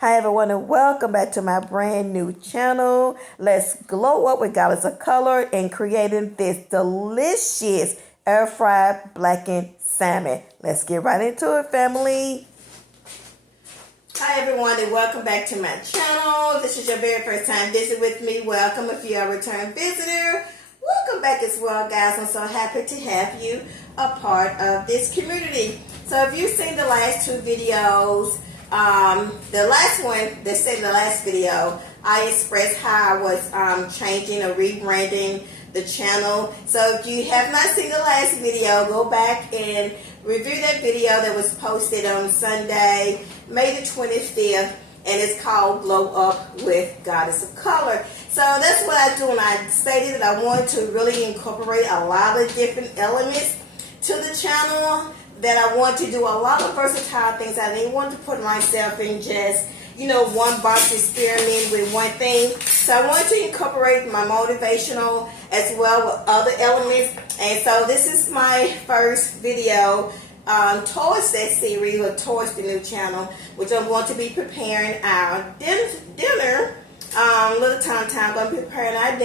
Hi everyone and welcome back to my brand new channel. Let's glow up with goddess of color in creating this delicious air fried blackened salmon. Let's get right into it, family. Hi everyone and welcome back to my channel. If this is your very first time visiting with me, welcome. If you're a return visitor, welcome back as well, guys. I'm so happy to have you a part of this community. So if you've seen the last two videos, the last video, I expressed how I was changing or rebranding the channel. So if you have not seen the last video, go back and review that video that was posted on Sunday, May the 25th, and it's called Glow Up with Goddess of Color. So that's what I do, and I stated that I wanted to really incorporate a lot of different elements to the channel, that I want to do a lot of versatile things. I didn't want to put myself in just, one box experiment with one thing. So I wanted to incorporate my motivational as well with other elements. And so this is my first video towards that series, or towards the new channel, which I'm going to be preparing our dinner. Little time, I'm going to be preparing our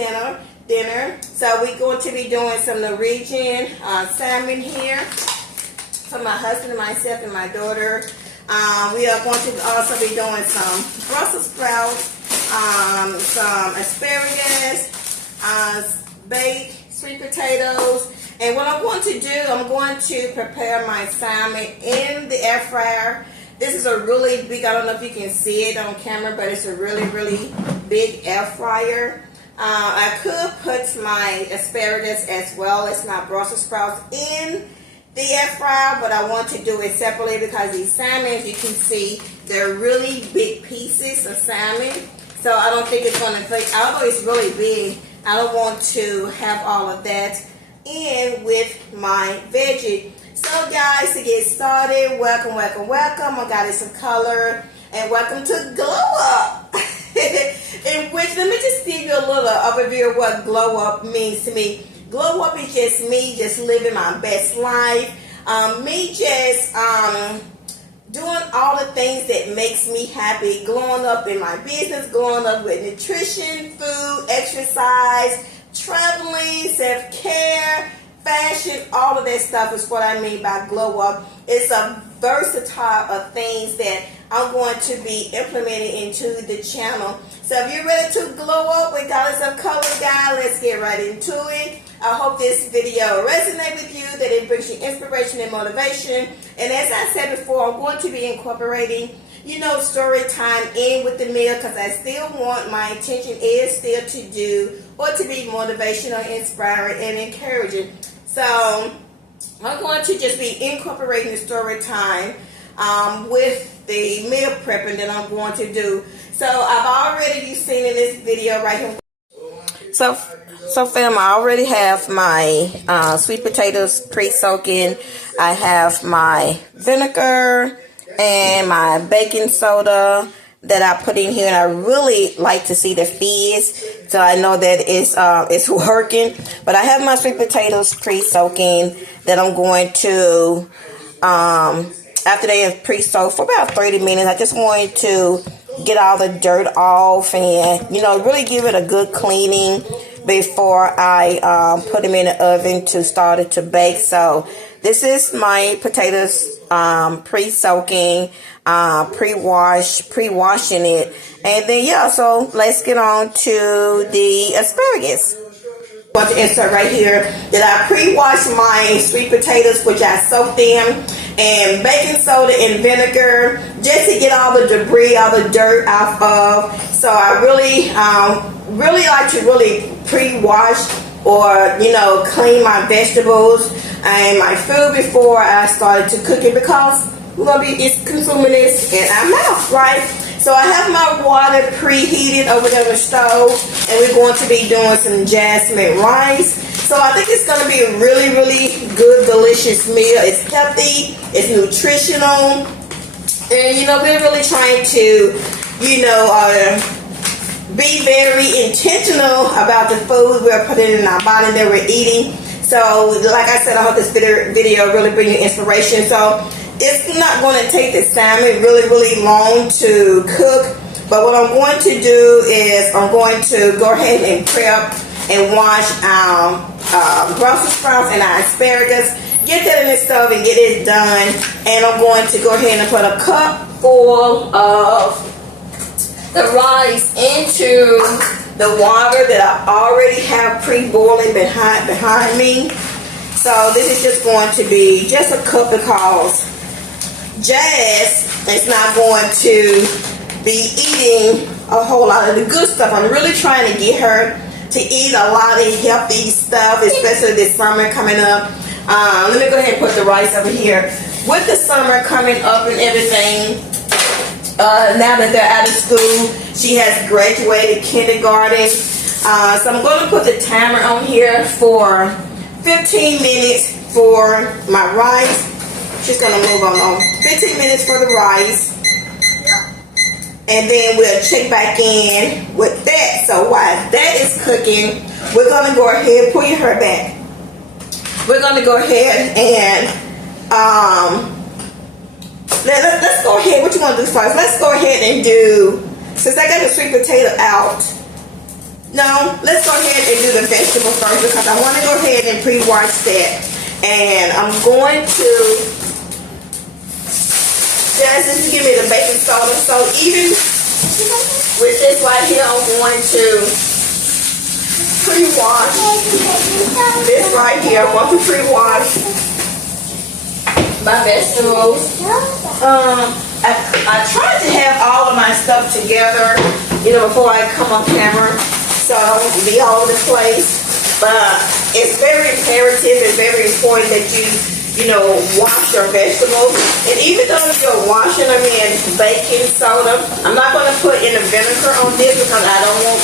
dinner. So we're going to be doing some Norwegian salmon here for my husband and myself and my daughter. We are going to also be doing some Brussels sprouts, some asparagus, baked sweet potatoes. And what I'm going to do, I'm going to prepare my salmon in the air fryer. This is a really big, I don't know if you can see it on camera, but it's a really, really big air fryer. I could put my asparagus as well as my Brussels sprouts in the air fryer, but I want to do it separately because these salmon, as you can see, they're really big pieces of salmon. So I don't think it's going to take, although it's really big, I don't want to have all of that in with my veggie. So guys, to get started, welcome, my goddess of color, and welcome to Glow Up. In which, let me just give you a little overview of what glow up means to me. Glow up is just me just living my best life. Me just doing all the things that makes me happy. Glowing up in my business, glowing up with nutrition, food, exercise, traveling, self-care, fashion, all of that stuff is what I mean by glow up. It's a versatile of things that I'm going to be implementing into the channel. So if you're ready to glow up with Goddess of Color, guys, let's get right into it. I hope this video resonates with you, that it brings you inspiration and motivation. And as I said before, I'm going to be incorporating, story time in with the meal, because I still want, my intention is still to do or to be motivational, inspiring, and encouraging. So I'm going to just be incorporating the story time with the meal prepping that I'm going to do. So I've already, you've seen in this video right here. So fam, I already have my sweet potatoes pre-soaking. I have my vinegar and my baking soda that I put in here, and I really like to see the fizz, so I know that it's working. But I have my sweet potatoes pre-soaking that I'm going to, after they have pre-soaked for about 30 minutes, I just wanted to get all the dirt off and, really give it a good cleaning before I put them in the oven to start it to bake. So this is my potatoes pre-soaking, pre-washing it. And then, so let's get on to the asparagus. I'm going to insert right here that I pre-washed my sweet potatoes, which I soaked them in baking soda and vinegar just to get all the debris, all the dirt off of. So I really like to really pre-wash or clean my vegetables and my food before I started to cook it, because we're going to be consuming this in our mouth, right? So I have my water preheated over there on the stove, and we're going to be doing some jasmine rice. So I think it's going to be a really, really good, delicious meal. It's healthy, it's nutritional, and we're really trying to, be very intentional about the food we're putting in our body that we're eating. So like I said, I hope this video really brings you inspiration. So It's not going to take the salmon really long to cook, but what I'm going to do is I'm going to go ahead and prep and wash our Brussels sprouts and our asparagus. Get that in the stove and get it done. And I'm going to go ahead and put a cup full of the rice into the water that I already have pre-boiling behind me. So this is just going to be just a cup because Jazz is not going to be eating a whole lot of the good stuff. I'm really trying to get her to eat a lot of healthy stuff, especially this summer coming up. Let me go ahead and put the rice over here. With the summer coming up and everything, now that they're out of school, she has graduated kindergarten. So I'm going to put the timer on here for 15 minutes for my rice. She's going to move on. 15 minutes for the rice. And then we'll check back in with that. So while that is cooking, we're going to go ahead, pull your hair back. We're going to go ahead and, let's go ahead. What you want to do first? Let's go ahead and do, since I got the sweet potato out, no, let's go ahead and do the vegetable first because I want to go ahead and pre-wash that. And I'm going to, just give me the baking soda. So even with this right here, I'm going to pre-wash this right here. I'm going to pre-wash my vegetables. I tried to have all of my stuff together, before I come on camera, so I don't be all over the place. But it's very imperative and very important that you wash your vegetables. And even though you're washing them in baking soda, I'm not going to put in the vinegar on this because I don't want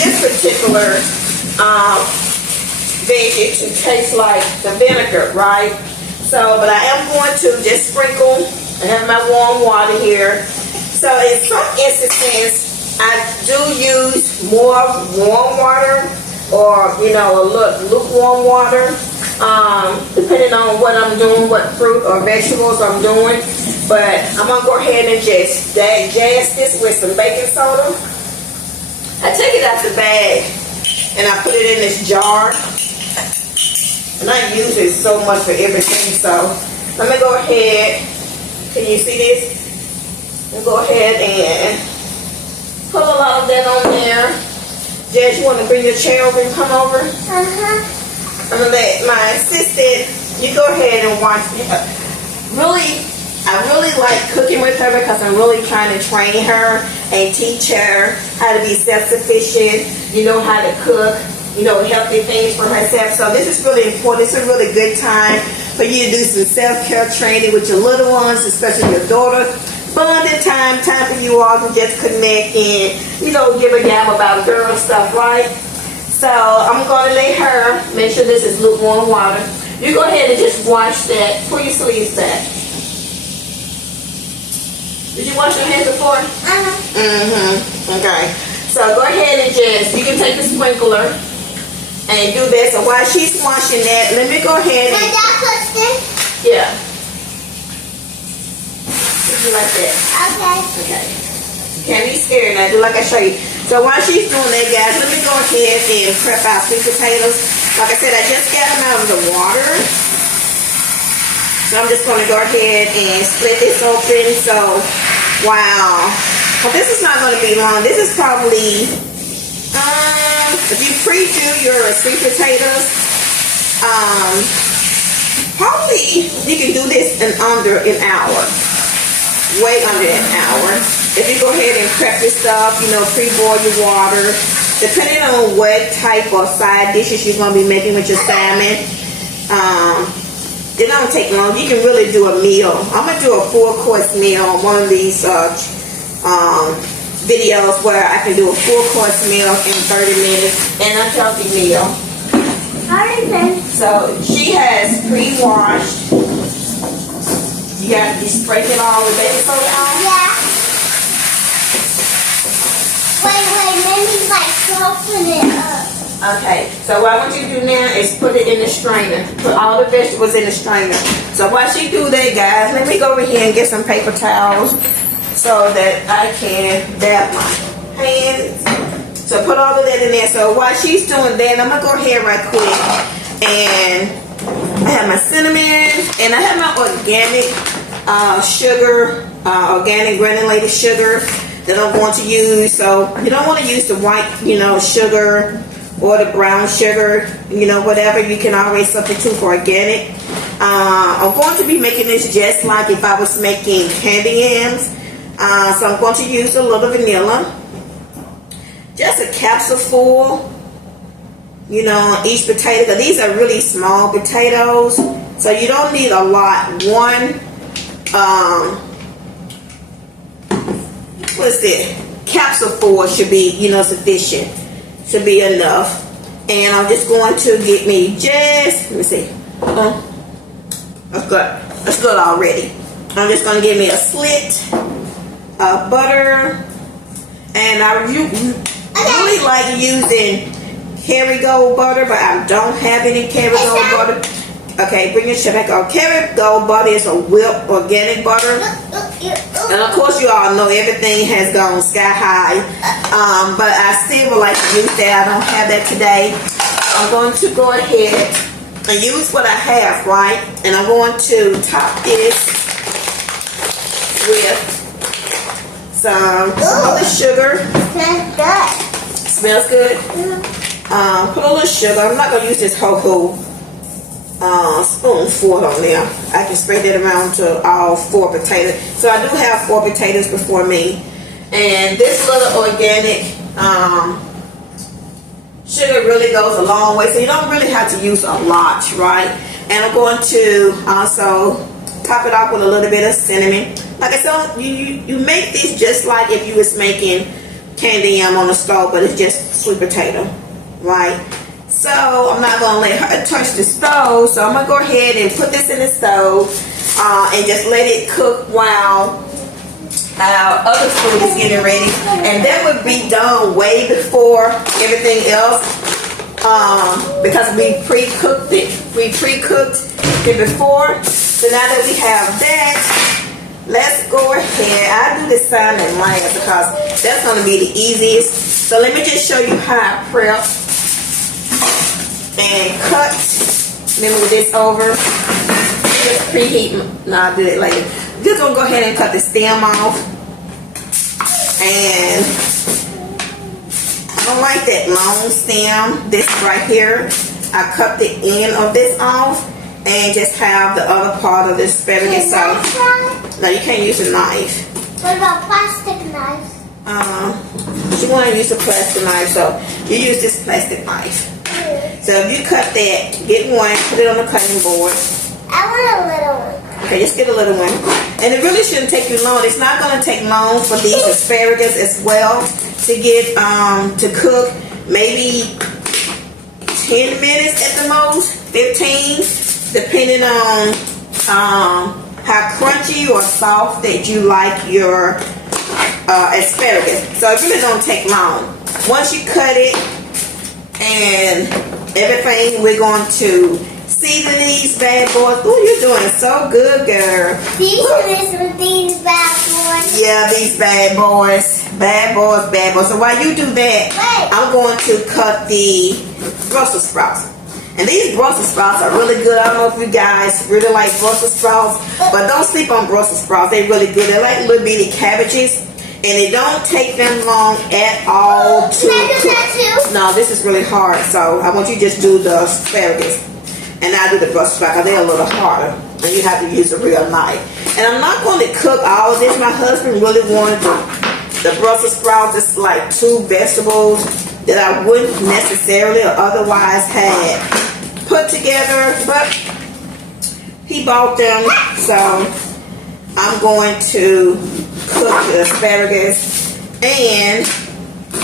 this particular veggie to taste like the vinegar, right? So, but I am going to just sprinkle. I have my warm water here. So in some instances, I do use more warm water or, a lukewarm water. Depending on what I'm doing, what fruit or vegetables I'm doing. But I'm going to go ahead and just jazz this with some baking soda. I take it out the bag and I put it in this jar. And I use it so much for everything. So let me go ahead. Can you see this? And go ahead and put a lot of that on there. Jazz, you want to bring your chair over and come over? Uh-huh. I'm going to let my assistant, you go ahead and watch me. I really like cooking with her because I'm really trying to train her and teach her how to be self-sufficient, how to cook, healthy things for herself. So this is really important. It's a really good time for you to do some self-care training with your little ones, especially your daughter. Bonding time for you all to just connect and, give a gab about girl stuff, right? So I'm going to let her make sure this is lukewarm water. You go ahead and just wash that. Pull your sleeves back. Did you wash your hands before? Okay. So go ahead and you can take the sprinkler and do that. So while she's washing that, let me go ahead and... Can I touch this? Yeah. Do like that. Okay. You can't be scared now. Do like I show you. So while she's doing that, guys, let me go ahead and prep our sweet potatoes. Like I said, I just got them out of the water. So I'm just going to go ahead and split this open. So, wow. Well, this is not going to be long. This is probably, if you pre-do your sweet potatoes, probably you can do this in under an hour. Way under an hour. If you go ahead and prep your stuff, pre-boil your water, depending on what type of side dishes you're going to be making with your salmon, it don't take long. You can really do a meal. I'm going to do a 4-course meal on one of these videos where I can do a 4-course meal in 30 minutes and a healthy meal. So she has pre-washed. You got to be sprinkling all the baking soda on? Yeah. Wait, let me soften it up. Okay, so what I want you to do now is put it in the strainer. Put all the vegetables in the strainer. So while she do that, guys, let me go over here and get some paper towels so that I can dab my hands. So put all of that in there. So while she's doing that, I'm gonna go ahead right quick and I have my cinnamon and I have my organic sugar, organic granulated sugar that I'm going to use. So you don't want to use the white, sugar or the brown sugar, whatever. You can always substitute for organic. I'm going to be making this just like if I was making candy yams. So I'm going to use a little vanilla. Just a capsule full, on each potato. Because these are really small potatoes. So you don't need a lot. One, what's that? Capsule full should be, sufficient. Should be enough. And I'm just going to get me let me see. That's good. That's good already. I'm just going to get me a slit of butter. And I really like using Kerrygold butter, but I don't have any Kerrygold butter. Okay, bring your shit back on. Kerrygold butter is a whipped organic butter. And of course you all know everything has gone sky high. But I still would like to use that. I don't have that today. I'm going to go ahead and use what I have, right? And I'm going to top this with some other sugar. Smells good. Put a little sugar. I'm not going to use this whole spoonful on there. I can spread that around to all 4 potatoes. So I do have 4 potatoes before me. And this little organic sugar really goes a long way. So you don't really have to use a lot, right? And I'm going to also top it off with a little bit of cinnamon. Like I said, you make this just like if you was making candy yam on the stove, but it's just sweet potato, right? So I'm not going to let her touch the stove. So I'm going to go ahead and put this in the stove and just let it cook while our other food is getting ready. And that would be done way before everything else because we pre-cooked it. We pre-cooked it before. So now that we have that, let's go ahead. I do the salmon last because that's going to be the easiest. So let me just show you how I prep and cut. Let me move this over. Just preheat. No, I'll do it later. Just gonna go ahead and cut the stem off. And I don't like that long stem. This right here. I cut the end of this off and just have the other part of the asparagus. So no, you can't use a knife. What about plastic knife? You want to use a plastic knife, so you use this plastic knife. So if you cut that, get one, put it on the cutting board. I want a little one. Okay, just get a little one. And it really shouldn't take you long. It's not going to take long for these asparagus as well to get to cook. Maybe 10 minutes at the most, 15, depending on how crunchy or soft that you like your asparagus. So it really don't take long. Once you cut it and everything, we're going to season these bad boys. Oh, you're doing so good, girl. Season these bad boys. Yeah, these bad boys. Bad boys, bad boys. So while you do that, I'm going to cut the Brussels sprouts. And these Brussels sprouts are really good. I don't know if you guys really like Brussels sprouts, but don't sleep on Brussels sprouts. They're really good. They're like little bitty cabbages. And it don't take them long at all to Can I do that too? No, this is really hard. So I want you to just do the asparagus. And I do the Brussels sprouts because they're a little harder. And you have to use a real knife. And I'm not going to cook all of this. My husband really wanted the Brussels sprouts. It's like 2 vegetables that I wouldn't necessarily or otherwise had put together. But he bought them. So I'm going to cook the asparagus and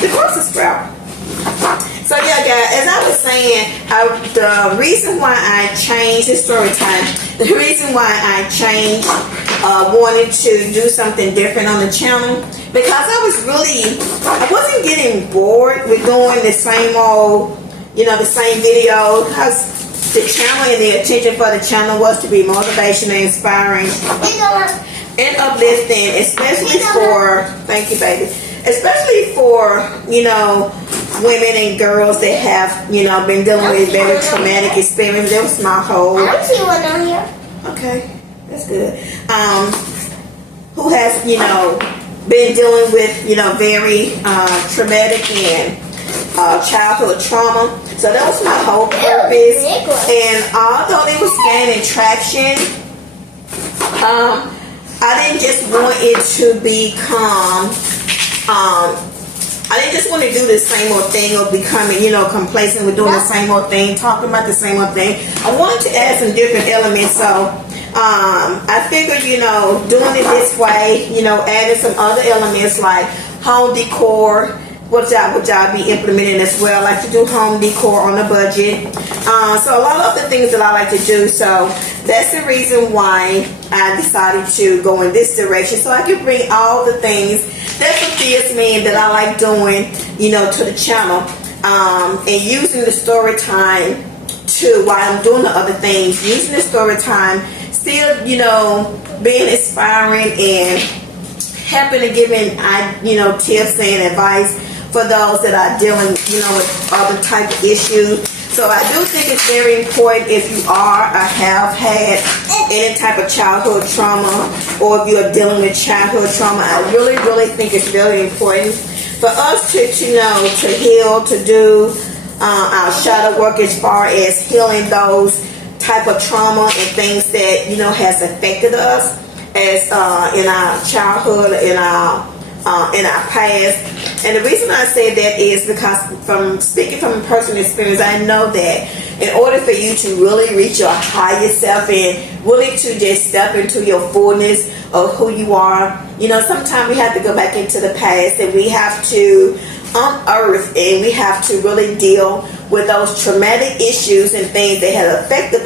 the Brussels sprout. So yeah, guys, as I was saying, the reason why I changed, this story time, the reason why I changed, wanted to do something different on the channel, because I wasn't getting bored with doing the same old, the same video, because the channel and the intention for the channel was to be motivational, inspiring, and uplifting, especially for, thank you, baby, especially for, women and girls that have, been dealing with very traumatic experience. That was my whole. I don't see one on here. Okay, that's good. Who has, been dealing with, very traumatic and childhood trauma. So that was my whole purpose. And although it was gaining traction, I didn't just want it to become, I didn't just want to do the same old thing or becoming, complacent with doing the same old thing, talking about the same old thing. I wanted to add some different elements. So I figured, doing it this way, adding some other elements like home decor, which y'all be implementing as well. I like to do home decor on a budget. So a lot of the things that I like to do. So that's the reason why I decided to go in this direction. So I can bring all the things that fulfills me and that I like doing, to the channel. And using the story time to, while I'm doing the other things, using the story time, still, being inspiring and helping and giving, tips and advice for those that are dealing, with other type of issues. So I do think it's very important if you are or have had any type of childhood trauma, or if you are dealing with childhood trauma. I really, really think it's really important for us to heal, to do our shadow work as far as healing those type of trauma and things that, has affected us as in our childhood, in our past. And the reason I say that is because from speaking from personal experience, I know that in order for you to really reach your higher self and really to just step into your fullness of who you are, sometimes we have to go back into the past and we have to unearth and we have to really deal with those traumatic issues and things that has affected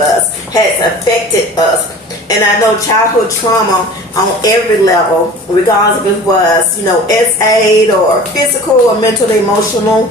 us. And I know childhood trauma on every level, regardless if it was, S8 or physical or mental, emotional.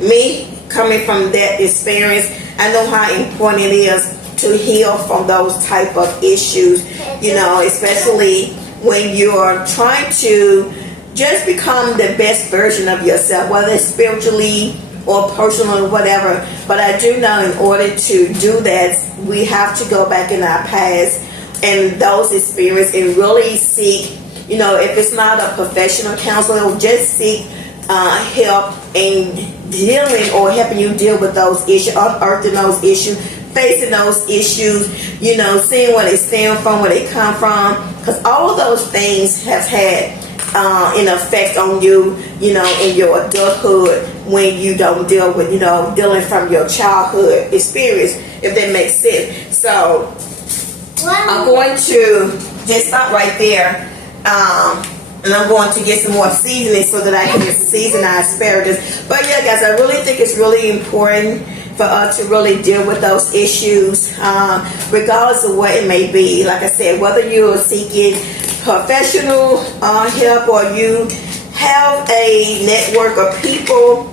Me coming from that experience, I know how important it is to heal from those type of issues, especially when you're trying to just become the best version of yourself, whether it's spiritually or personal or whatever. But I do know in order to do that, we have to go back in our past and those experiences and really seek, if it's not a professional counselor, just seek help in dealing or helping you deal with those issues, unearthing those issues, facing those issues, seeing where they stem from, where they come from, because all of those things have had an effect on you, in your adulthood when you don't deal with, dealing from your childhood experience, if that makes sense. So I'm going to just stop right there, and I'm going to get some more seasoning so that I can season our asparagus. But yeah, guys, I really think it's really important for us to really deal with those issues, regardless of what it may be. Like I said, whether you're seeking professional help or you have a network of people,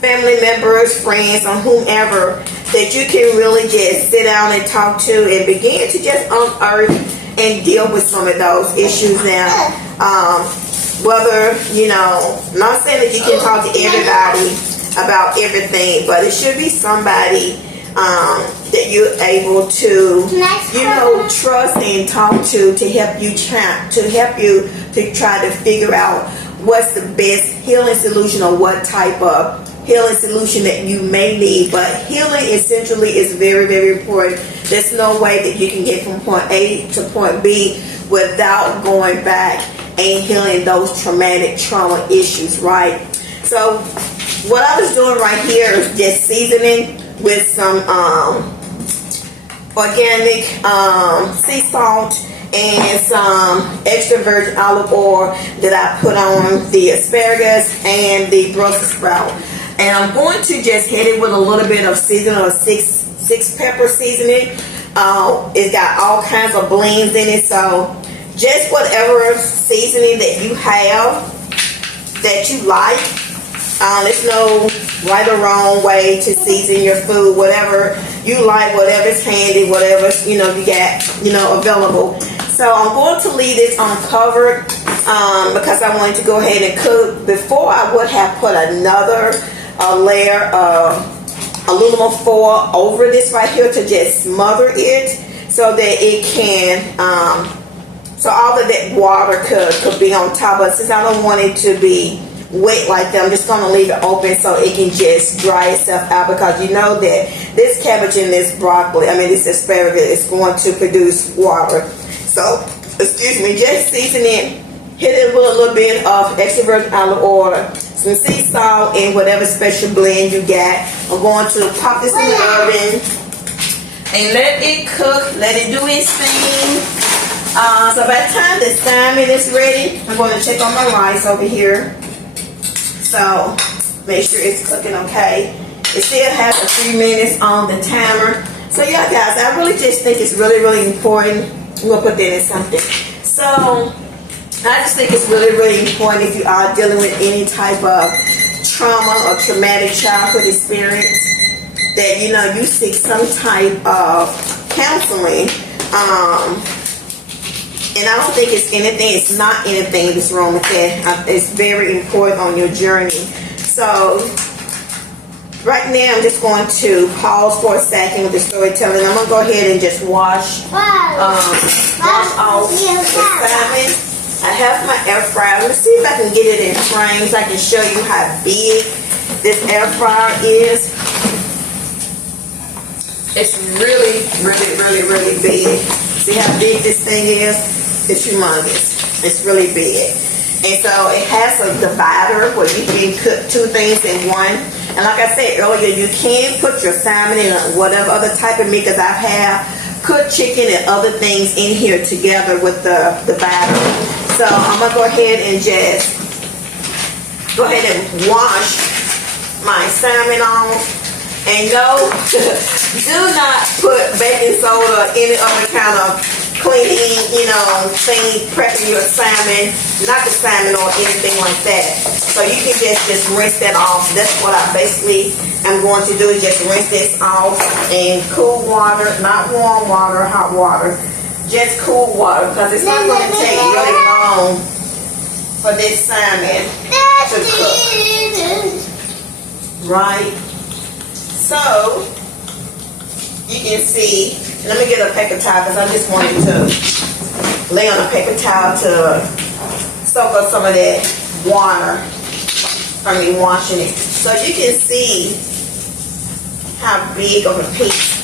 family members, friends, or whomever that you can really just sit down and talk to and begin to just unearth and deal with some of those issues. Now, whether, not saying that you can talk to everybody about everything, but it should be somebody that you're able to, trust and talk to help you to try to figure out what's the best healing solution or what type of healing solution that you may need. But healing essentially is very, very important. There's no way that you can get from point A to point B without going back and healing those traumatic trauma issues, right? So what I was doing right here is just seasoning with some organic sea salt and some extra virgin olive oil that I put on the asparagus and the Brussels sprout. And I'm going to just hit it with a little bit of seasoning, or six pepper seasoning. It's got all kinds of blends in it, so just whatever seasoning that you have that you like. There's no right or wrong way to season your food, whatever you like, whatever's handy, whatever you got available. So I'm going to leave this uncovered because I wanted to go ahead and cook. Before, I would have put another layer of aluminum foil over this right here to just smother it so that it can so all of that water could be on top. But since I don't want it to be wet like that, I'm just going to leave it open so it can just dry itself out, because you know that this cabbage and this broccoli, this asparagus, is going to produce water. So, excuse me, just season it, hit it with a little bit of extra virgin olive oil, some sea salt, and whatever special blend you got. I'm going to pop this in the oven and let it cook, let it do its thing. So by the time the salmon is ready, I'm going to check on my rice over here. So make sure it's cooking okay. It still has a few minutes on the timer. So yeah, guys, I really just think it's really, really important. I'm going to put that in something. So I just think it's really, really important if you are dealing with any type of trauma or traumatic childhood experience that, you seek some type of counseling. And I don't think it's not anything that's wrong with that. It's very important on your journey. So right now I'm just going to pause for a second with the storytelling. I'm going to go ahead and just wash off the salmon. I have my air fryer. Let's see if I can get it in frames. I can show you how big this air fryer is. It's really, really, really, really big. See how big this thing is? It's humongous. It's really big. And so it has a divider where you can cook two things in one. And like I said earlier, you can put your salmon in whatever other type of meat, because I have cooked chicken and other things in here together with the batter. So I'm going to go ahead and just go ahead and wash my salmon off. And no, do not put baking soda or any other kind of cleaning, thing, prepping your salmon, not the salmon or anything like that. So you can just rinse that off. That's what I basically am going to do, is just rinse this off in cool water, not warm water, hot water, just cool water, because it's not going to take really long for this salmon to cook. Right? So you can see, let me get a paper towel, because I just wanted to lay on a paper towel to soak up some of that water from me washing it. So you can see how big of a piece.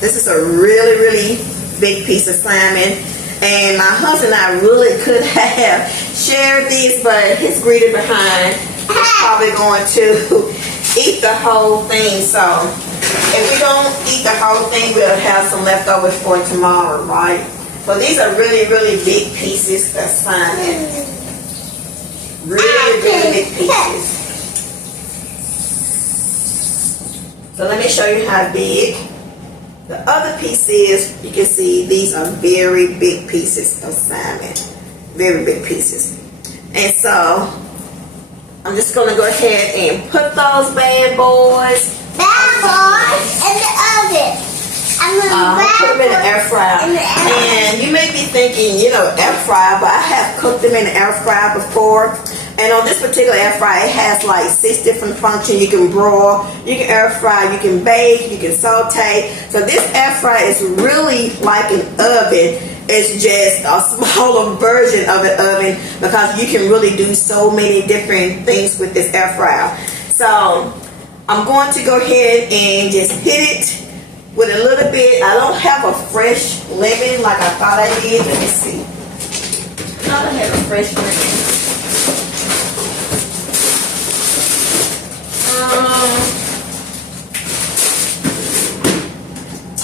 This is a really, really big piece of salmon. And my husband and I really could have shared these, but his greedy behind is probably going to eat the whole thing. So if we don't eat the whole thing, we'll have some leftovers for tomorrow, right? So these are really, really big pieces of salmon. Really, really big pieces. So let me show you how big. The other piece is, you can see these are very big pieces of salmon. Very big pieces. And so I'm just going to go ahead and put those bad boys in the oven. Put them in the air fryer. And you may be thinking, air fryer, but I have cooked them in the air fryer before. And on this particular air fryer, it has like 6 different functions. You can broil, you can air fry, you can bake, you can saute. So this air fryer is really like an oven. It's just a smaller version of an oven, because you can really do so many different things with this air fryer. So I'm going to go ahead and just hit it with a little bit. I don't have a fresh lemon like I thought I did. Let me see. I thought I had a fresh lemon.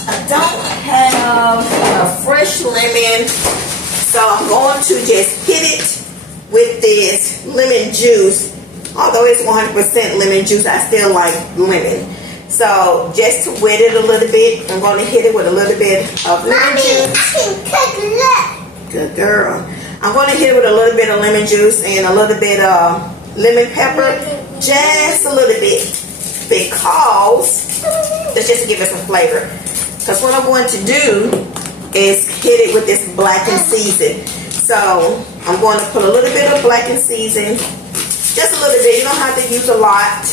I don't have a fresh lemon, so I'm going to just hit it with this lemon juice. Although it's 100% lemon juice, I still like lemon. So just to wet it a little bit, I'm going to hit it with a little bit of lemon juice. Good girl. I'm going to hit it with a little bit of lemon juice and a little bit of lemon pepper. Just a little bit. because let's just give it some flavor. Because what I'm going to do is hit it with this blackened season. So I'm going to put a little bit of blackened season, just a little bit. You don't have to use a lot.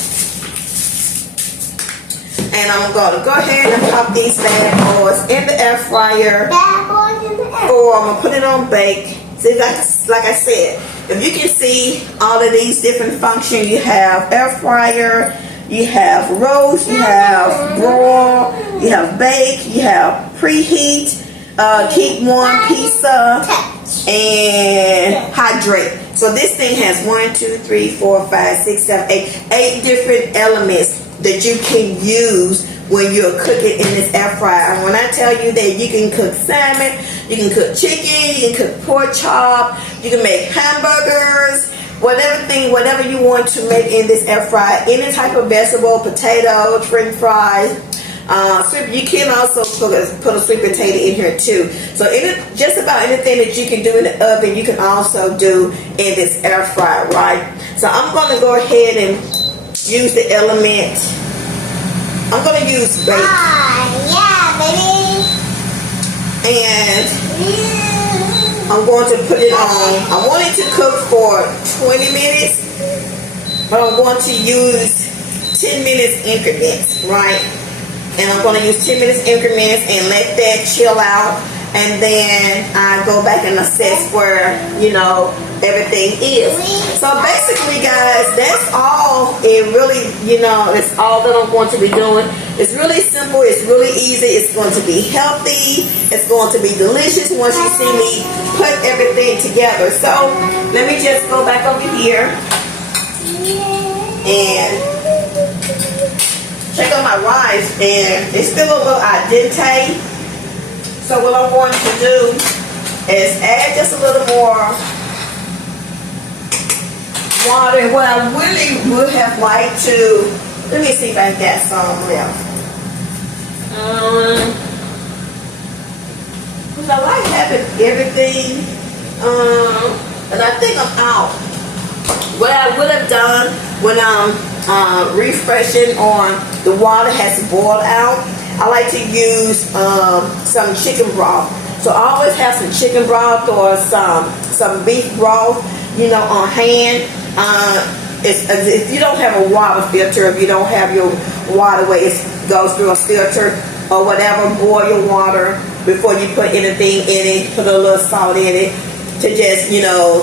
And I'm going to go ahead and pop these bad boys in the air fryer. Bad boys in the air. Or I'm going to put it on bake. See, like I said, if you can see all of these different functions, you have air fryer, you have roast, you have broil, you have bake, you have preheat, keep warm pizza, and hydrate. So this thing has 1, 2, 3, 4, 5, 6, 7, 8 different elements that you can use when you're cooking in this air fryer. And when I tell you that you can cook salmon, you can cook chicken, you can cook pork chop, you can make hamburgers, whatever you want to make in this air fryer, any type of vegetable, potato, french fries, you can also put a sweet potato in here too. So just about anything that you can do in the oven, you can also do in this air fryer, right? So I'm going to go ahead and use the element. I'm going to use bake. Yeah, baby. And I'm going to put it on. I want it to cook for 20 minutes, but I'm going to use 10 minutes increments, right? And I'm going to use 10 minutes increments and let that chill out. And then I go back and assess where, everything is. So basically, guys, that's all. It really, it's all that I'm going to be doing. It's really simple. It's really easy. It's going to be healthy. It's going to be delicious once you see me put everything together. So let me just go back over here and check on my rice, and it's still a little al dente. So what I'm going to do is add just a little more water. And what I really would have liked to, let me see if I got some left. Because I like having everything, and I think I'm out. What I would have done when I'm refreshing on the water has boiled out, I like to use some chicken broth. So I always have some chicken broth or some beef broth, on hand. If you don't have a water filter, if you don't have your water where it goes through a filter or whatever, boil your water before you put anything in it. Put a little salt in it to just,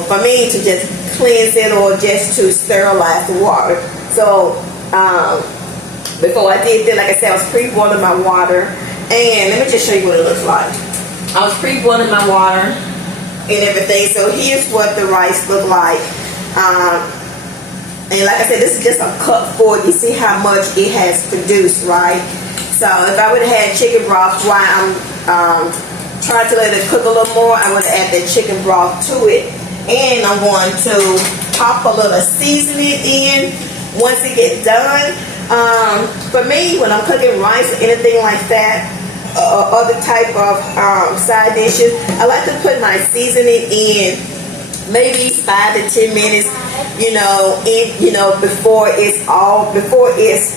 for me, to just cleanse it or just to sterilize the water. So before I did that, like I said, I was pre-boiling my water. And let me just show you what it looks like. I was pre-boiling my water and everything. So here's what the rice looked like. And like I said, this is just a cup for it. You see how much it has produced, right? So if I would have had chicken broth while I'm trying to let it cook a little more, I would add that chicken broth to it. And I'm going to pop a little seasoning in once it gets done. For me, when I'm cooking rice or anything like that, other type of side dishes, I like to put my seasoning in maybe 5 to 10 minutes, before it's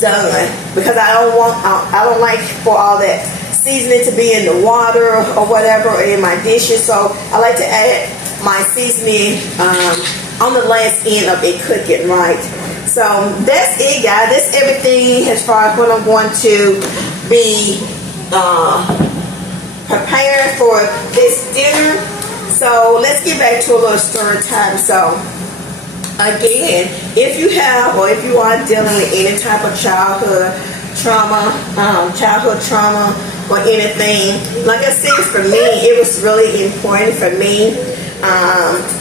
done, because I don't like for all that seasoning to be in the water or whatever or in my dishes. So I like to add my seasoning on the last end of it cooking, right? So that's it, guys. That's everything as far as what I'm going to be preparing for this dinner. So let's get back to a little story time. So again, if you have or if you are dealing with any type of childhood trauma or anything, like I said, for me, it was really important for me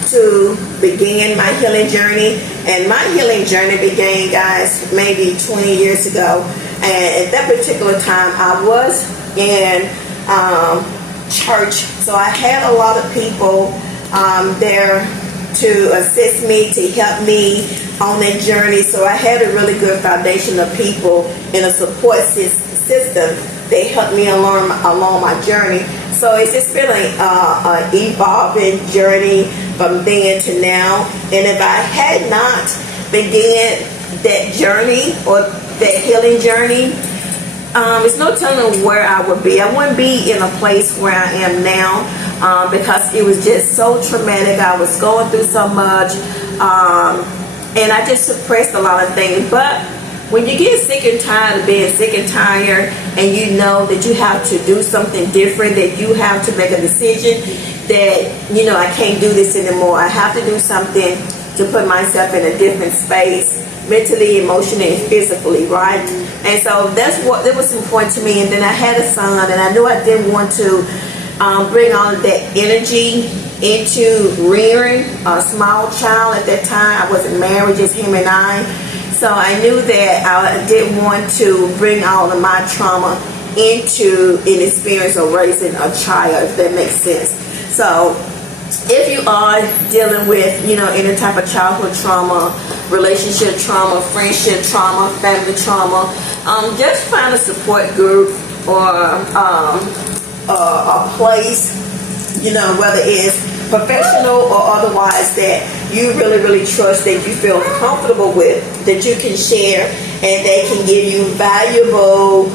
to begin my healing journey. And my healing journey began, guys, maybe 20 years ago. And at that particular time, I was in church. So I had a lot of people there to assist me, to help me on that journey. So I had a really good foundation of people in a support system that helped me along my journey. So it's just been an evolving journey from then to now. And if I had not began that journey or that healing journey, it's no telling where I would be. I wouldn't be in a place where I am now, because it was just so traumatic. I was going through so much, and I just suppressed a lot of things. But when you get sick and tired of being sick and tired, and you know that you have to do something different, that you have to make a decision that, you know, I can't do this anymore. I have to do something to put myself in a different space, mentally, emotionally, and physically, right? And so that's what it was important to me. And then I had a son, and I knew I didn't want to bring all of that energy into rearing a small child. At that time, I wasn't married, just him and I. So I knew that I didn't want to bring all of my trauma into an experience of raising a child, if that makes sense. So if you are dealing with, you know, any type of childhood trauma, relationship trauma, friendship trauma, family trauma, just find a support group or a place, you know, whether it's professional or otherwise, that you really trust, that you feel comfortable with, that you can share, and they can give you valuable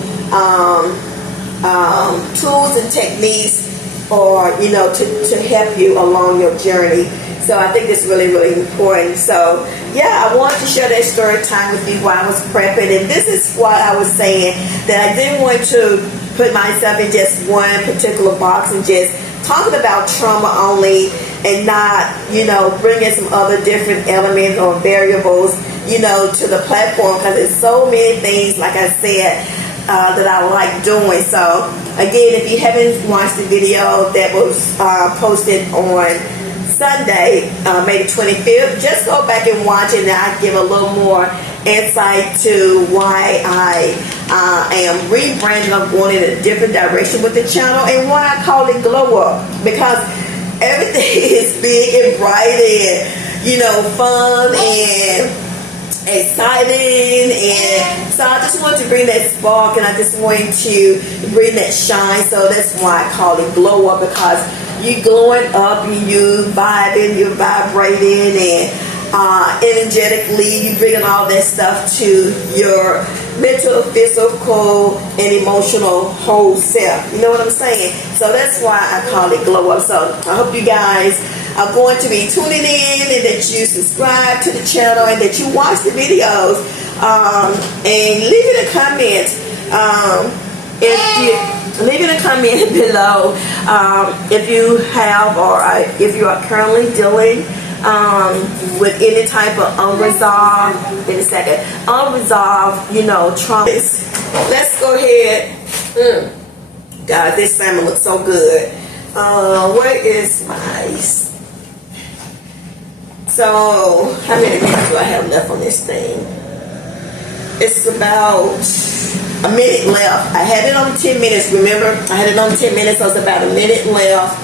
tools and techniques, or, you know, to help you along your journey. So I think it's really important. So yeah, I wanted to share that story time with you while I was prepping. And this is why I was saying that I didn't want to put myself in just one particular box and just talking about trauma only, and not, you know, bringing some other different elements or variables, you know, to the platform, because there's so many things, like I said, that I like doing. So again, if you haven't watched the video that was posted on Sunday, May the 25th, just go back and watch it, and I'll give a little more insight to why I am rebranding. I'm going in a different direction with the channel, and why I call it Glow Up, because everything is big and bright and, you know, fun and exciting. And so I just want to bring that spark, and I just want to bring that shine. So that's why I call it Glow Up, because you glowing up, you vibing, you're vibrating, and energetically, you bringing all that stuff to your mental, physical, and emotional whole self. You know what I'm saying? So that's why I call it Glow Up. So I hope you guys are going to be tuning in, and that you subscribe to the channel, and that you watch the videos, and leave it a comment. If you leave it a comment below, if you have, or if you are currently dealing with any type of unresolved, you know, trauma. Let's go ahead. God, this salmon looks so good. Where is my? So, how many minutes do I have left on this thing? It's about a minute left. I had it on 10 minutes, remember? I had it on 10 minutes, so it's about a minute left.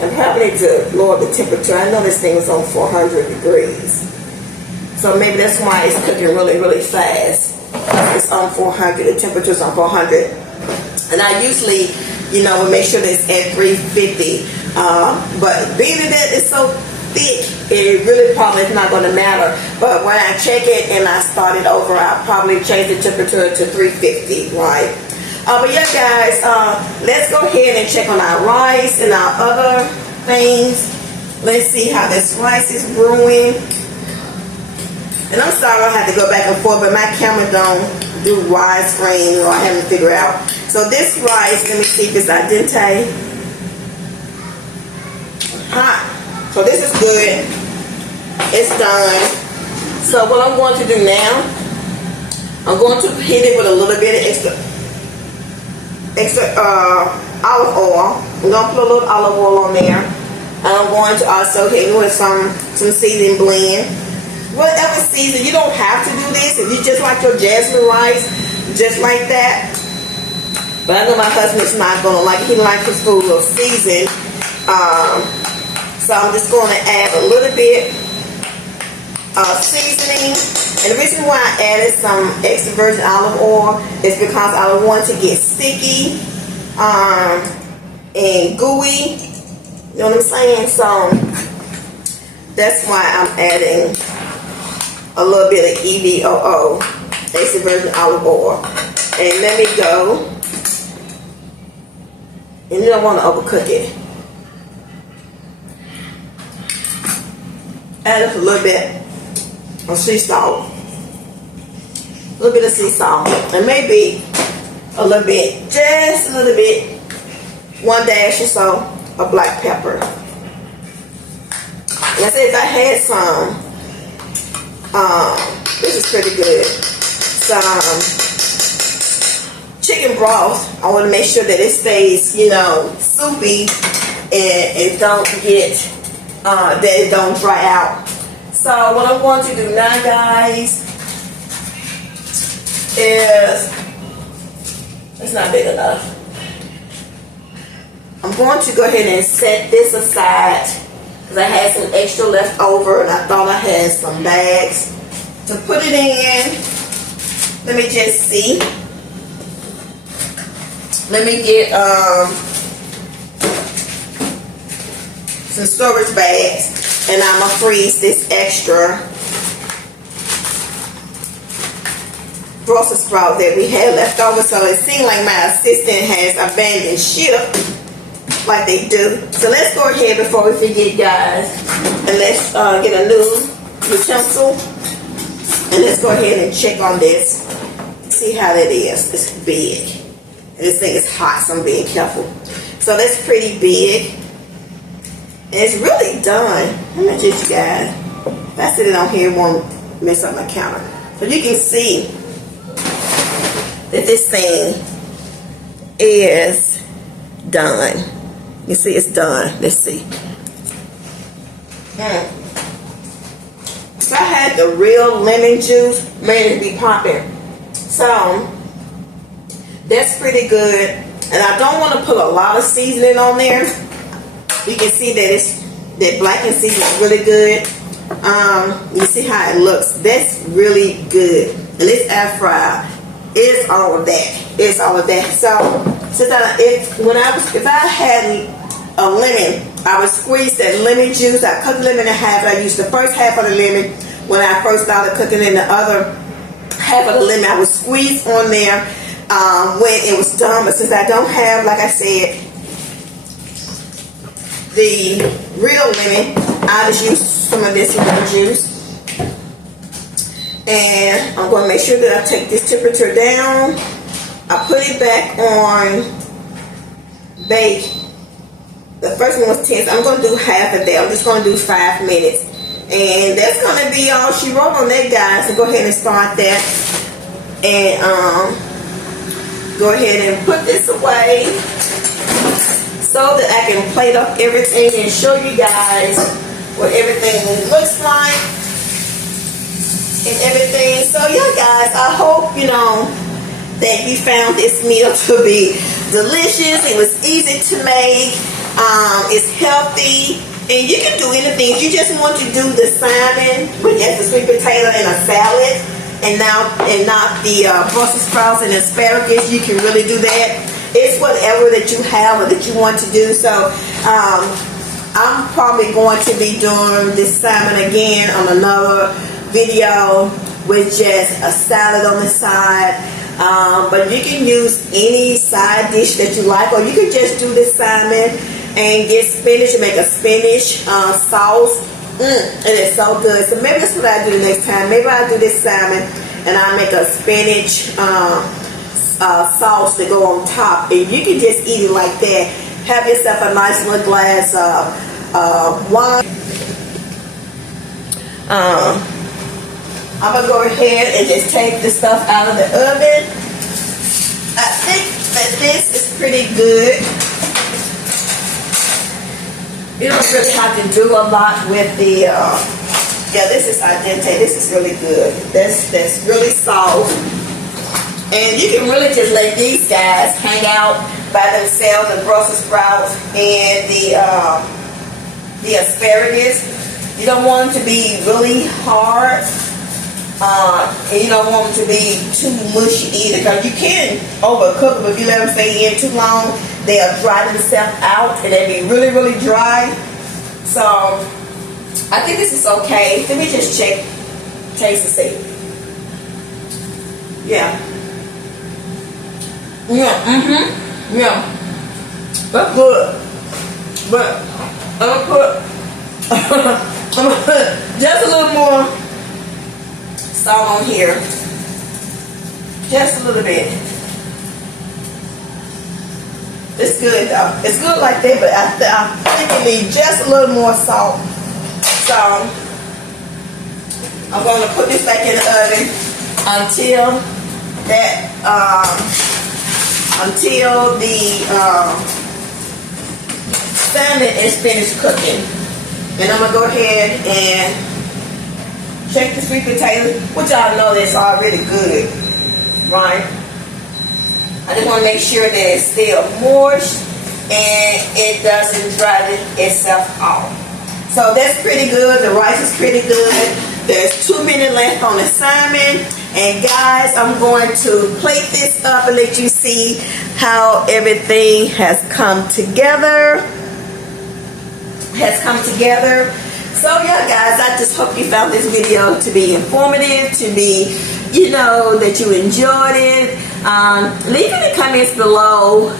And probably to lower the temperature. I know this thing was on 400 degrees. So maybe that's why it's cooking really fast. It's on 400, the temperature's on 400. And I usually, you know, would make sure that it's at 350. But being that it's so thick, it really probably is not going to matter. But when I check it and I start it over, I'll probably change the temperature to 350, right? But yeah, guys, let's go ahead and check on our rice and our other things. Let's see how this rice is brewing. And I'm sorry I have to go back and forth, but my camera don't do widescreen, or I haven't figured out. So this rice, let me see if it's al dente. Hot. So this is good. It's done. So what I'm going to do now, I'm going to heat it with a little bit of extra olive oil. I'm going to put a little olive oil on there. And I'm going to also hit it with some seasoning blend. Whatever season, you don't have to do this. If you just like your jasmine rice, just like that. But I know my husband's not going to like it. He likes his food a little seasoned. So I'm just going to add a little bit of seasoning. And the reason why I added some extra virgin olive oil is because I don't want it to get sticky and gooey. You know what I'm saying? So that's why I'm adding a little bit of EVOO, extra virgin olive oil. And let me go. And you don't want to overcook it. Add up a little bit of sea salt. A little bit of sea salt. And maybe a little bit, just a little bit, 1 dash or so of black pepper. And I said if I had some, this is pretty good, some chicken broth. I want to make sure that it stays, you know, soupy and it don't get, that it don't dry out. So what I'm going to do now, guys, is, it's not big enough. I'm going to go ahead and set this aside because I had some extra left over and I thought I had some bags to put it in. Let me just see. Let me get some storage bags and I'm gonna freeze this extra Brussels sprout that we had left over. So it seems like my assistant has abandoned ship like they do. So let's go ahead before we forget, guys, and let's get a new utensil and let's go ahead and check on this. See how that is. It's big. And this thing is hot, so I'm being careful. So that's pretty big. And it's really done. Let me just, you guys. If I sit it on here, it won't mess up my counter. So you can see that this thing is done. You see it's done. Let's see. If I had the real lemon juice, man, it'd be popping. So that's pretty good. And I don't want to put a lot of seasoning on there. You can see that that blackened seasoning is really good. You see how it looks. That's really good. And this air fryer is all of that. It's all of that. So since if I had a lemon, I would squeeze that lemon juice. I cut the lemon in half. I used the first half of the lemon when I first started cooking, and the other half of the lemon I would squeeze on there when it was done. But since I don't have, like I said, the real lemon, I just use some of this lemon juice. And I'm going to make sure that I take this temperature down. I put it back on bake. The first one was 10, so I'm going to do half of that. I'm just going to do 5 minutes. And that's going to be all she wrote on that, guys. So go ahead and start that. And go ahead and put this away so that I can plate up everything and show you guys what everything looks like and everything. So yeah, guys, I hope you know that you found this meal to be delicious. It was easy to make. It's healthy, and you can do anything. If you just want to do the salmon with just a sweet potato and a salad, and not the Brussels sprouts and asparagus, you can really do that. It's whatever that you have or that you want to do. So I'm probably going to be doing this salmon again on another video with just a salad on the side. But you can use any side dish that you like, or you can just do this salmon and get spinach and make a spinach sauce. And it's so good. So maybe that's what I do the next time. Maybe I'll do this salmon and I'll make a spinach sauce to go on top. And you can just eat it like that. Have yourself a nice little glass of wine. I'm going to go ahead and just take the stuff out of the oven. I think that this is pretty good. You don't really have to do a lot with the, yeah, this is al dente. This is really good. That's really soft. And you can really just let these guys hang out by themselves, the Brussels sprouts and the asparagus. You don't want them to be really hard. And you don't want them to be too mushy either, because you can overcook them. If you let them stay in too long, they'll dry themselves out and they'll be really, really dry. So I think this is okay. Let me just check Taste and see. Yeah. Yeah. Yeah. That's good. But I'm gonna put just a little more salt on here. Just a little bit. It's good though. It's good like that, but I think it needs just a little more salt. So I'm going to put this back in the oven until the salmon is finished cooking. And I'm going to go ahead and check the sweet potato, which y'all know that's already good, right? I just want to make sure that it's still moist and it doesn't dry itself off. So that's pretty good. The rice is pretty good. There's 2 minutes left on the salmon. And guys, I'm going to plate this up and let you see how everything has come together. So yeah, guys, I just hope you found this video to be informative, to be, that you enjoyed it. Leave in the comments below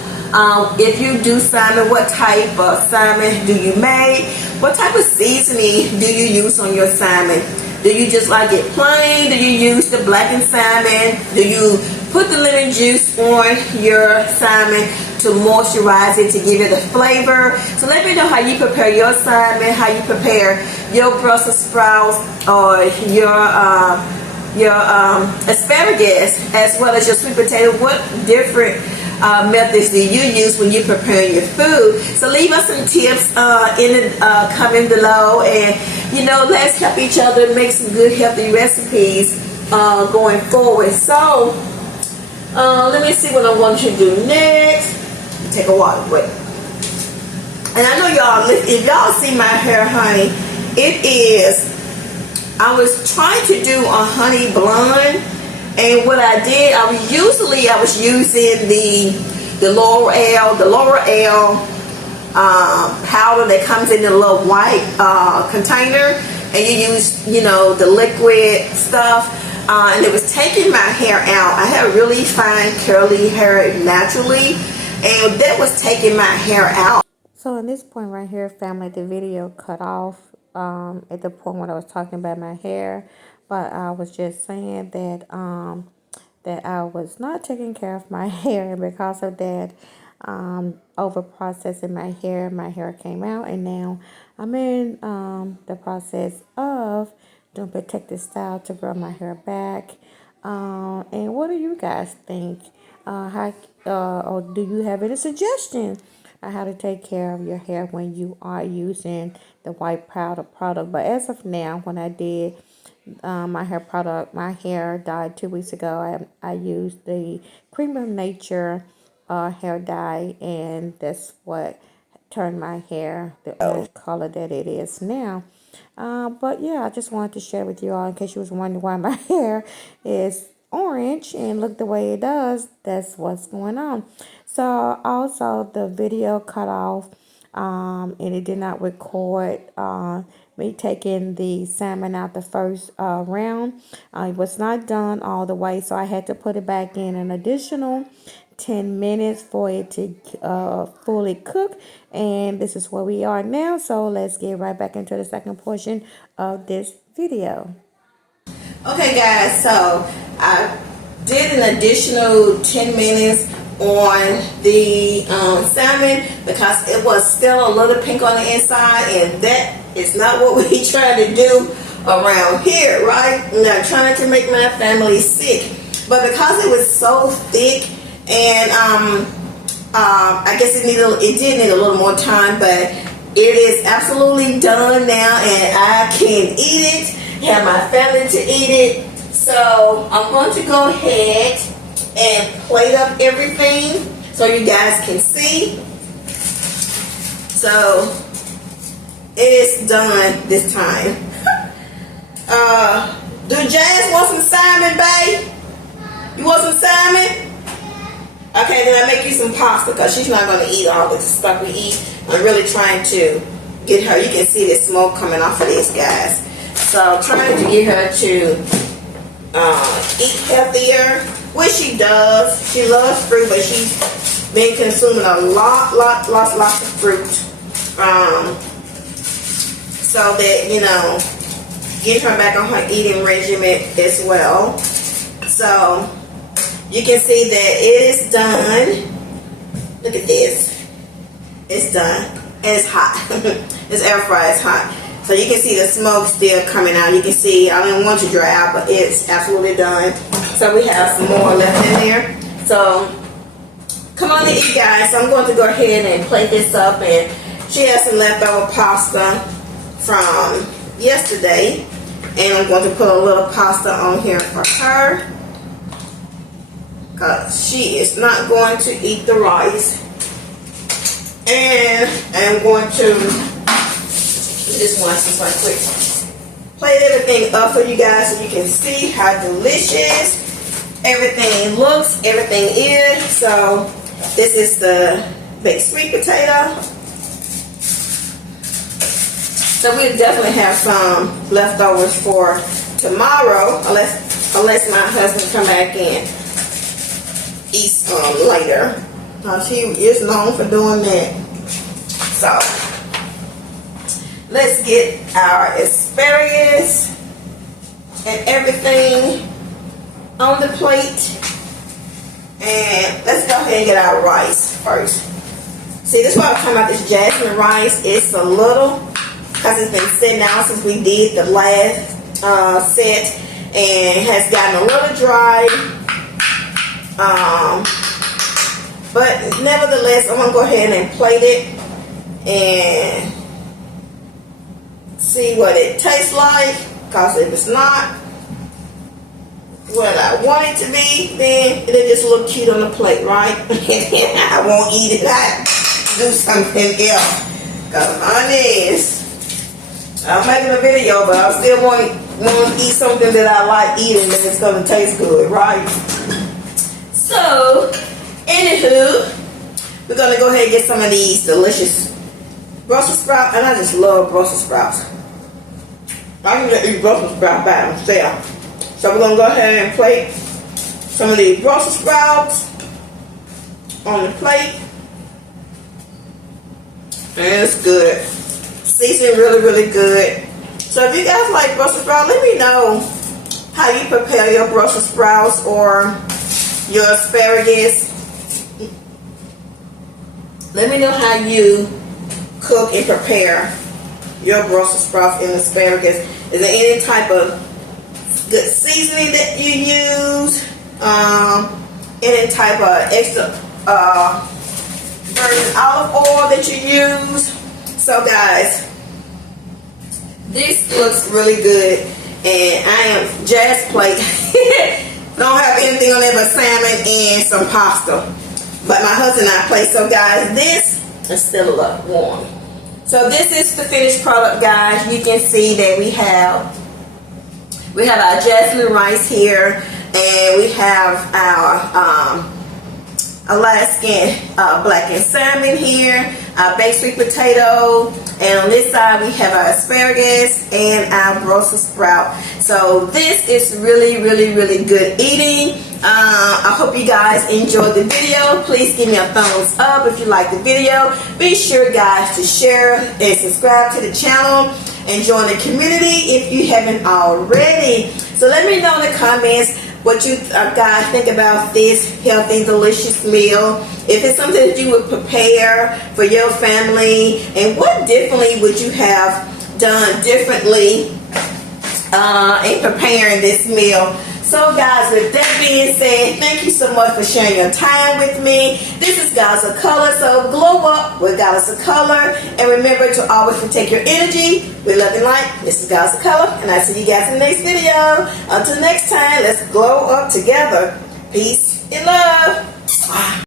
if you do salmon, what type of salmon do you make? What type of seasoning do you use on your salmon? Do you just like it plain? Do you use the blackened salmon? Do you put the lemon juice on your salmon to moisturize it, to give it a flavor? So let me know how you prepare your salmon, how you prepare your Brussels sprouts or your asparagus, as well as your sweet potato. What different methods do you use when you prepare your food? So leave us some tips in the comment below, and let's help each other make some good healthy recipes going forward. So let me see what I'm going to do next. Take a water break. And I know y'all, if y'all see my hair, honey, I was trying to do a honey blonde, and what I did, I was using the L'Oreal powder that comes in a little white container, and you use the liquid stuff, and it was taking my hair out. I have really fine curly hair naturally, and that was taking my hair out. So in this point right here, family, the video cut off at the point when I was talking about my hair, but I was just saying that that I was not taking care of my hair, and because of that, over processing my hair came out, and now I'm in the process of doing protective style to grow my hair back. And what do you guys think? Or do you have any suggestions on how to take care of your hair when you are using the white powder product? But as of now, when I did my hair dyed 2 weeks ago, I used the Cream of Nature hair dye, and that's what turned my hair the orange color that it is now. But yeah, I just wanted to share with you all in case you was wondering why my hair is orange and look the way it does. That's what's going on. So also the video cut off, and it did not record me taking the salmon out the first round. It was not done all the way, so I had to put it back in an additional 10 minutes for it to fully cook, and this is where we are now. So let's get right back into the second portion of this video. Okay guys, so I did an additional 10 minutes on the salmon because it was still a little pink on the inside, and that is not what we try to do around here, right? I'm not trying to make my family sick, but because it was so thick, and I guess it did need a little more time, but it is absolutely done now, and I can eat it, have my family to eat it. So I'm going to go ahead and plate up everything so you guys can see. So it's done this time. Do Jazz want some salmon, babe? You want some salmon? Okay, then I make you some pasta because she's not going to eat all this stuff we eat. I'm really trying to get her. You can see the smoke coming off of this, guys. So trying to get her to eat healthier, which she does. She loves fruit, but she's been consuming a lots of fruit. So that, you know, get her back on her eating regimen as well. So you can see that it is done. Look at this. It's done. And it's hot. This air fryer is hot. So you can see the smoke still coming out. You can see, I didn't want to dry out, but it's absolutely done. So we have some more left in there. So come on to eat, guys. So I'm going to go ahead and plate this up. And she has some leftover pasta from yesterday. And I'm going to put a little pasta on here for her, because she is not going to eat the rice. And I'm going to just watch this right quick. Plate everything up for you guys so you can see how delicious everything looks, everything is. So this is the baked sweet potato. So we'll definitely have some leftovers for tomorrow, unless my husband come back and eat some later. He is known for doing that. So let's get our asparagus and everything on the plate. And let's go ahead and get our rice first. See, this is why I'm talking about this jasmine rice. It's a little, because it's been sitting out since we did the last set, and has gotten a little dry. But nevertheless, I'm gonna go ahead and plate it and see what it tastes like. Because if it's not what I want it to be, then it'll just look cute on the plate, right? I won't eat it. I do something else. Because honest, I'm making a video, but I still want to eat something that I like eating, and it's gonna taste good, right? So, anywho, we're gonna go ahead and get some of these delicious Brussels sprouts, and I just love Brussels sprouts. I can just eat Brussels sprouts by themselves. So we're gonna go ahead and plate some of these Brussels sprouts on the plate. And it's good. Seasoned really good. So if you guys like Brussels sprouts, let me know how you prepare your Brussels sprouts or your asparagus. Let me know how you cook and prepare your Brussels sprouts and asparagus. Is there any type of good seasoning that you use? Any type of extra virgin olive oil that you use? So guys, this looks really good, and I am just plate. Don't have anything on there but salmon and some pasta. But my husband and I plate. So guys, this is still a little warm. So this is the finished product, guys. You can see that we have our jasmine rice here, and we have our Alaskan blackened salmon here, our baked sweet potato, and on this side we have our asparagus and our Brussels sprout. So this is really good eating. I hope you guys enjoyed the video. Please give me a thumbs up if you like the video. Be sure, guys, to share and subscribe to the channel and join the community if you haven't already. So let me know in the comments what you guys think about this healthy, delicious meal. If it's something that you would prepare for your family, and what differently would you have done differently in preparing this meal. So guys, with that being said, thank you so much for sharing your time with me. This is Goddess of Color, so glow up with Goddess of Color. And remember to always protect your energy with love and light. This is Goddess of Color, and I'll see you guys in the next video. Until next time, let's glow up together. Peace and love.